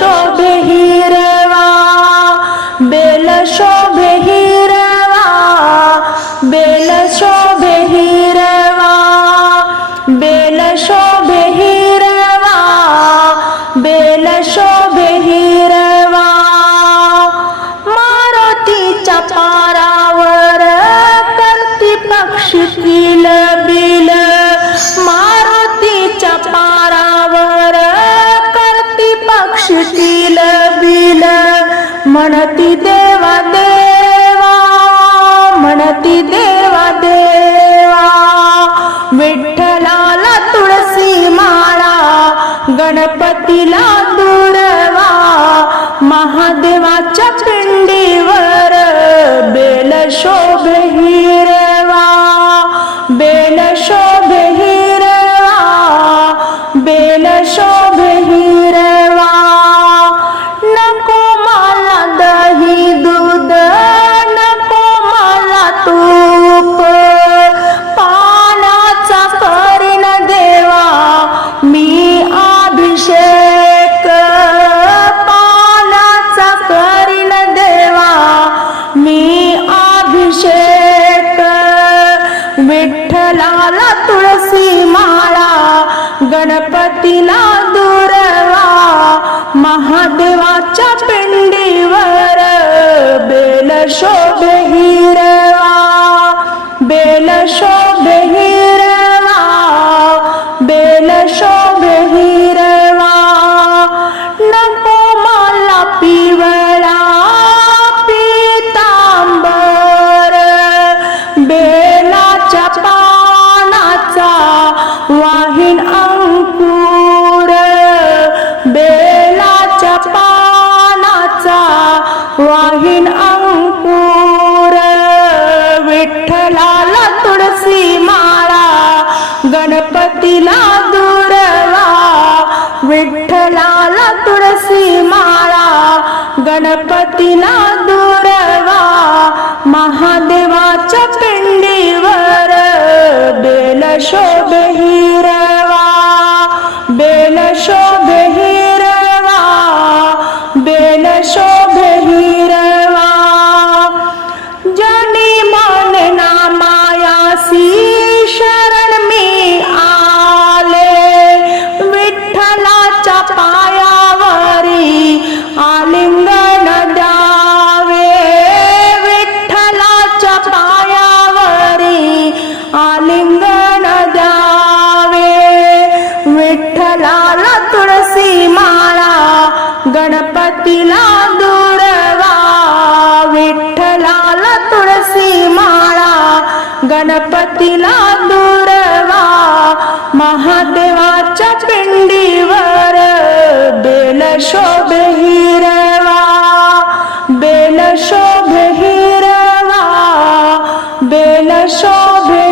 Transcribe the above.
Bell म्हणती देवा देवा म्हणती देवा देवा. विठ्ठलाला तुळसी माळा गणपतीला दुर्वा. महादेवाच्या पिंडीवर बेल शोभे हिरवा. बेल शोभे हिरवा. बेल शोभ गणपतीला दुर्वा महादेवाच्या पिंडीवर बेल शोभे हिरवा बेल शोभे हिरवा बेल शोभे हिरवा Ibn तिला दुर्वा विठ्ठलाला तुळसी माळा गणपतीला दुर्वा महादेवाच्या पिंडीवर बेल शोभ हिरवा बेल शोभ हिरवा बेल शोभे